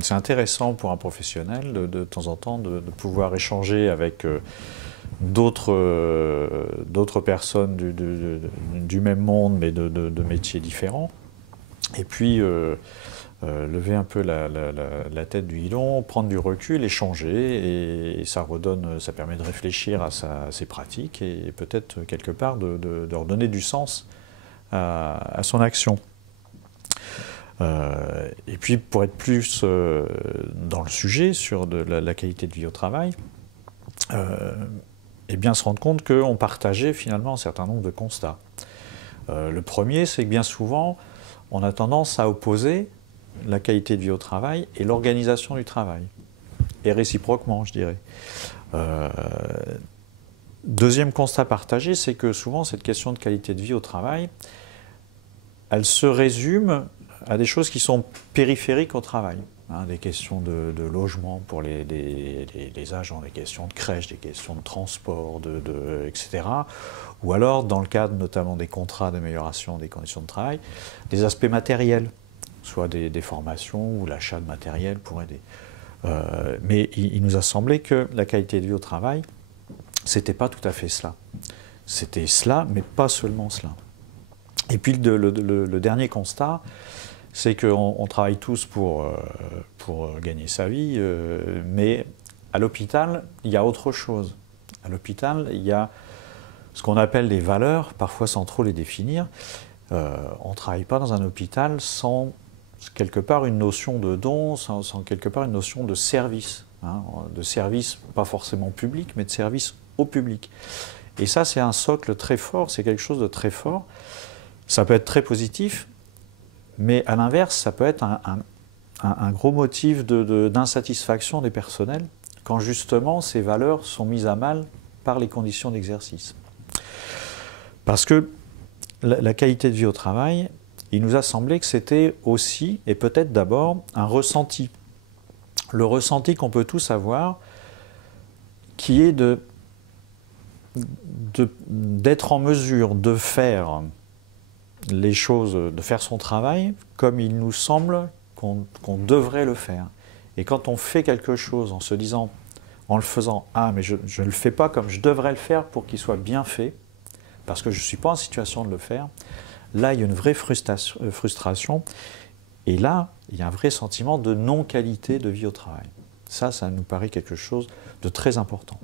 c'est intéressant pour un professionnel de temps en temps de pouvoir échanger avec d'autres personnes du même monde, mais de métiers différents. Et puis, lever un peu la tête du guidon, prendre du recul, échanger, et ça permet de réfléchir à ses pratiques et peut-être quelque part de redonner du sens à son action. Et puis pour être plus dans le sujet sur la qualité de vie au travail, et bien se rendre compte qu'on partageait finalement un certain nombre de constats. Le premier, c'est que bien souvent, on a tendance à opposer la qualité de vie au travail et l'organisation du travail, et réciproquement, je dirais. Deuxième constat partagé, c'est que souvent cette question de qualité de vie au travail, elle se résume à des choses qui sont périphériques au travail. Des questions de logement pour les agents, des questions de crèche, des questions de transport, etc. Ou alors, dans le cadre notamment des contrats d'amélioration des conditions de travail, des aspects matériels, soit des formations ou l'achat de matériel pour aider. Mais il nous a semblé que la qualité de vie au travail, c'était pas tout à fait cela. C'était cela, mais pas seulement cela. Et puis le dernier constat, c'est qu'on travaille tous pour gagner sa vie, mais à l'hôpital, il y a autre chose. À l'hôpital, il y a ce qu'on appelle des valeurs, parfois sans trop les définir. On ne travaille pas dans un hôpital sans quelque part une notion de don, sans quelque part une notion de service. De service, pas forcément public, mais de service au public. Et ça, c'est un socle très fort, c'est quelque chose de très fort. Ça peut être très positif, mais à l'inverse, ça peut être un gros motif d'insatisfaction des personnels quand justement ces valeurs sont mises à mal par les conditions d'exercice. Parce que la qualité de vie au travail, il nous a semblé que c'était aussi, et peut-être d'abord, un ressenti. Le ressenti qu'on peut tous avoir, qui est d'être en mesure de faire les choses, de faire son travail comme il nous semble qu'on devrait le faire. Et quand on fait quelque chose en se disant, en le faisant, ah mais je ne le fais pas comme je devrais le faire pour qu'il soit bien fait, parce que je ne suis pas en situation de le faire, là il y a une vraie frustration, et là il y a un vrai sentiment de non-qualité de vie au travail. Ça nous paraît quelque chose de très important.